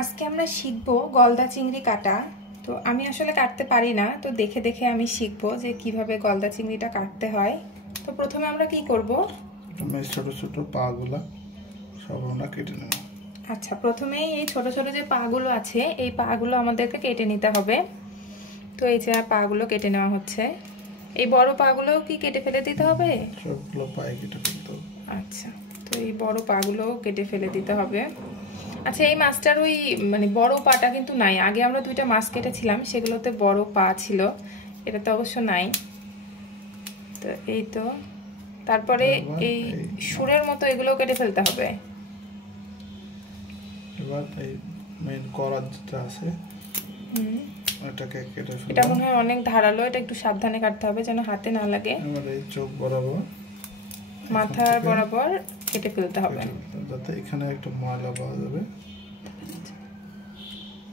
আজকে আমরা শিখবো গলদা চিংড়ি কাটা। তো আমি আসলে কাটতে পারি না, তো দেখে দেখে আমি শিখবো যে কিভাবে গলদা চিংড়িটা কাটতে হয়। তো প্রথমে আমরা কি করব, ছোট ছোট পাগুলো সব আমরা কেটে নেব। আচ্ছা, প্রথমেই এই ছোট ছোট যে পাগুলো আছে এই পাগুলো আমাদেরকে কেটে নিতে হবে। তো এই যে পাগুলো কেটে নেওয়া হচ্ছে। এই বড় পাগুলো কি কেটে ফেলে দিতে হবে? সবগুলো পায়ে কেটে ফেলতে হবে। আচ্ছা, তো এই বড় পাগুলো কেটে ফেলে দিতে হবে। আচ্ছা, এই মাছটার ওই মানে বড় পাটা কিন্তু নাই। আগে আমরা দুইটা মাছ কেটেছিলাম, সেগুলোতে বড় পা ছিল, এটা তো অবশ্য নাই। তো এই তো, তারপরে এই সুরের মতো এগুলো কেটে ফেলতে হবে। এবার এই মেইন করার যেটা আছে এটাকে কেটে ফেলতে হবে। এটা মনে হয় অনেক ধারালো, এটা একটু সাবধানে কাটতে হবে যেন হাতে না লাগে। এবার এই চোখ বরাবর মাথা বরাবর কেটে ফেলতে হবে যাতে এখানে একটা ময়লা পাওয়া যাবে।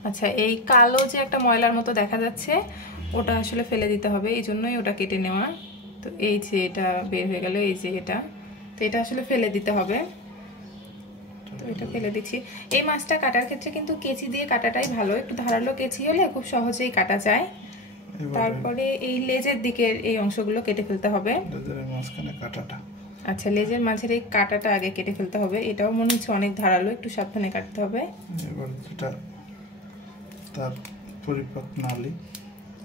আচ্ছা, এই কালো যে একটা ময়লার মতো দেখা যাচ্ছে ওটা আসলে ফেলে দিতে হবে, এই জন্যই ওটা কেটে নেওয়া। তো এই যে এটা বের হয়ে গেল, এই যে এটা, তো এটা আসলে ফেলে দিতে হবে। তো এটা ফেলে দিচ্ছি। এই মাছটা কাটার ক্ষেত্রে কিন্তু কেচি দিয়ে কাটাটাই ভালো, একটু ধারালো কেচি হলে খুব সহজেই কাটা যায়। তারপরে এই লেজের দিকের এই অংশগুলো কেটে ফেলতে হবে। লেজের মাঝখানে কাটাটা, আচ্ছা, লেজের মাঝের এই কাটাটা আগে কেটে ফেলতে হবে। এটাও মনে হচ্ছে অনেক ধারালো, একটু সাবধানে কাটতে হবে। এবার যেটা তার পরিপাক নালী,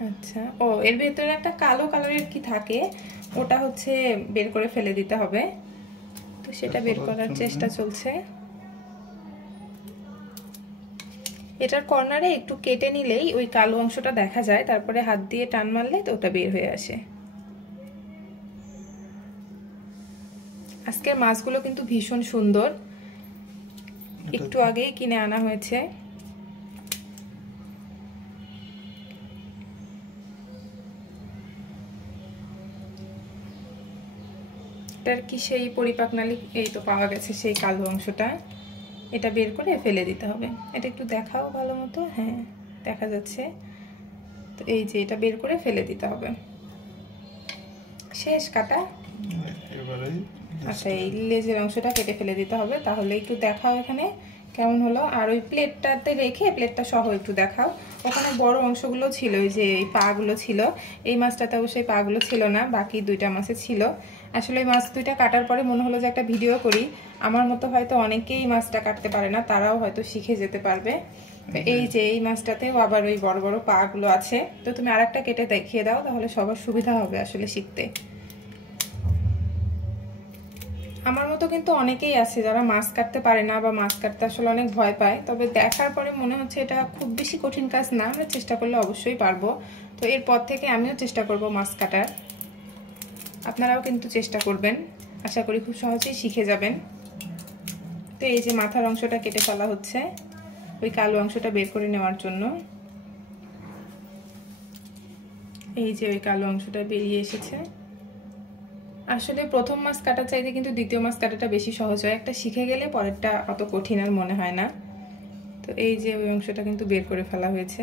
আচ্ছা, ও এর ভেতরে একটা কালো কালারের কি থাকে, ওটা হচ্ছে বের করে ফেলে দিতে হবে। তো সেটা বের করার চেষ্টা চলছে। এটার কর্নারে একটু কেটে নিলেই ওই কালো অংশটা দেখা যায়, তারপরে হাত দিয়ে টান মারলে তো ওটা বের হয়ে আসে। আজকের মাছগুলো কিন্তু ভীষণ সুন্দর, একটু আগেই কিনে আনা হয়েছে। এটার কি সেই পরিপাক নালী, এই তো পাওয়া গেছে সেই কালো অংশটা, এটা বের করে ফেলে দিতে হবে। এটা একটু দেখাও ভালো মতো, হ্যাঁ দেখা যাচ্ছে। তো এই যে এটা বের করে ফেলে দিতে হবে, শেষ কাটা। আচ্ছা, এই লেজের অংশটা কেটে ফেলে দিতে হবে। তাহলে একটু দেখাও এখানে কেমন হলো, আর ওই প্লেটটাতে রেখে প্লেটটা সহ একটু দেখাও। ওখানে বড় অংশগুলো ছিল, ওই যে এই পাগুলো ছিল। এই মাছটাতে অবশ্যই পাগুলো ছিল না, বাকি দুইটা মাছে ছিল। আসলে এই মাছ দুইটা কাটার পরে মনে হলো যে একটা ভিডিও করি। আমার মতো হয়তো অনেকেই মাছটা কাটতে পারে না, তারাও হয়তো শিখে যেতে পারবে। এই যে এই মাছটাতেও আবার ওই বড় বড় পাগুলো আছে। তো তুমি আরেকটা কেটে দেখিয়ে দাও, তাহলে সবার সুবিধা হবে আসলে শিখতে। আমার মতো কিন্তু অনেকেই আছে যারা মাছ কাটতে পারে না বা মাছ কাটতে আসলে অনেক ভয় পায়, তবে দেখার পরে মনে হচ্ছে এটা খুব বেশি কঠিন কাজ না, আমরা চেষ্টা করলে অবশ্যই পারবো। তো এরপর থেকে আমিও চেষ্টা করব মাছ কাটার, আপনারাও কিন্তু চেষ্টা করবেন, আশা করি খুব সহজেই শিখে যাবেন। তো এই যে মাথার অংশটা কেটে ফেলা হচ্ছে ওই কালো অংশটা বের করে নেওয়ার জন্য। এই যে ওই কালো অংশটা বেরিয়ে এসেছে। আসলে প্রথম মাছ কাটা চাইতে কিন্তু দ্বিতীয় মাছ কাটাটা বেশি সহজ হয়, একটা শিখে গেলে পরেরটা অত কঠিন আর মনে হয় না। তো এই যে ওই অংশটা কিন্তু বের করে ফেলা হয়েছে।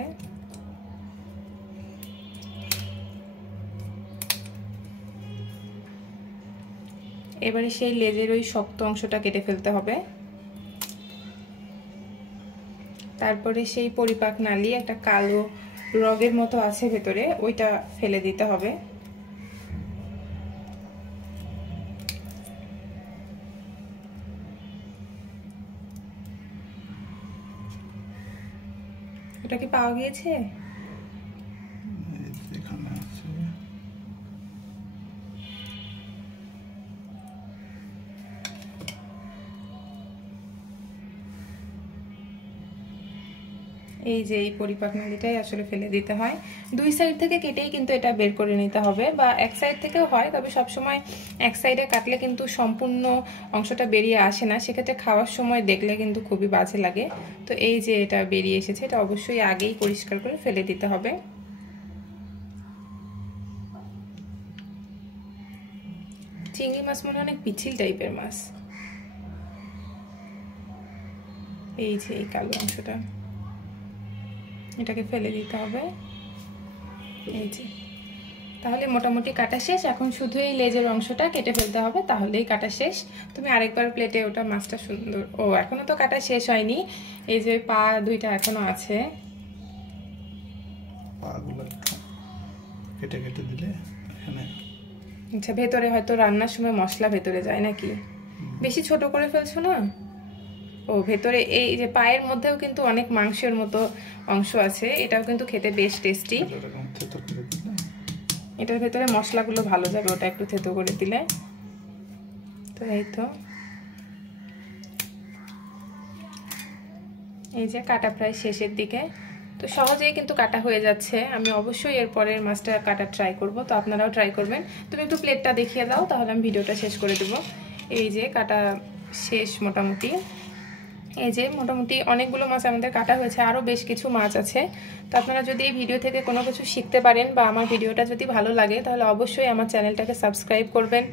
এবারে সেই লেজের ওই শক্ত অংশটা কেটে ফেলতে হবে। তারপরে সেই পরিপাক নালী, একটা কালো রগের মতো আছে ভেতরে, ওইটা ফেলে দিতে হবে। ওটা কি পাওয়া গিয়েছে? এই যে এই পরিপাক নালীটাই আসলে ফেলে দিতে হয়। দুই সাইড থেকে কেটেই কিন্তু এটা বের করে নিতে হবে, বা এক সাইড থেকেও হয়, তবে সবসময় এক সাইডে কাটলে কিন্তু সম্পূর্ণ অংশটা বেরিয়ে আসে না, সেক্ষেত্রে খাওয়ার সময় দেখলে কিন্তু খুবই বাজে লাগে। তো এই যে এটা বেরিয়ে এসেছে, এটা অবশ্যই আগেই পরিষ্কার করে ফেলে দিতে হবে। চিংড়ি মাছ মনে অনেক পিচ্ছিল টাইপের মাছ। এই যে এই কালো অংশটা, এটাকে ফেলে দিতে হবে। এই যে তাহলে মোটামুটি কাটা শেষ। এখন শুধু এই লেজের অংশটা কেটে ফেলতে হবে, তাহলেই কাটা শেষ। তুমি আরেকবার প্লেটে ওটা মাছটা সুন্দর। ও এখনো তো কাটা শেষ হয়নি, এই যে পা দুইটা এখনো আছে, পাগুলো কেটে কেটে দিলে এখানে। আচ্ছা, ভেতরে হয়তো রান্নার সময় মশলা ভেতরে যায় নাকি? বেশি ছোট করে ফেলছো না? ও ভেতরে এই যে পায়ের মধ্যেও কিন্তু অনেক মাংসের মতো অংশ আছে, এটাও কিন্তু খেতে বেশ টেস্টি। এটার ভেতরে মশলাগুলো ভালো যাবে ওটা একটু থেতো করে দিলে। তো এই তো, এই যে কাটা প্রায় শেষের দিকে, তো সহজেই কিন্তু কাটা হয়ে যাচ্ছে। আমি অবশ্যই এর পরের মাছটা কাটা ট্রাই করব, তো আপনারাও ট্রাই করবেন। তুমি একটু প্লেটটা দেখিয়ে দাও, তাহলে আমি ভিডিওটা শেষ করে দেব। এই যে কাটা শেষ মোটামুটি। এই যে মোটামুটি অনেকগুলো মাছ আমাদের কাটা হয়েছে, আরও বেশ কিছু মাছ আছে। তো আপনারা যদি এই ভিডিও থেকে কোনো কিছু শিখতে পারেন বা আমার ভিডিওটা যদি ভালো লাগে, তাহলে অবশ্যই আমার চ্যানেলটাকে সাবস্ক্রাইব করবেন,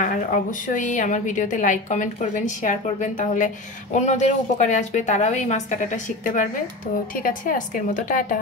আর অবশ্যই আমার ভিডিওতে লাইক কমেন্ট করবেন, শেয়ার করবেন, তাহলে অন্যদেরও উপকারে আসবে, তারাও এই মাছ কাটাটা শিখতে পারবে। তো ঠিক আছে, আজকের মতো টাটা।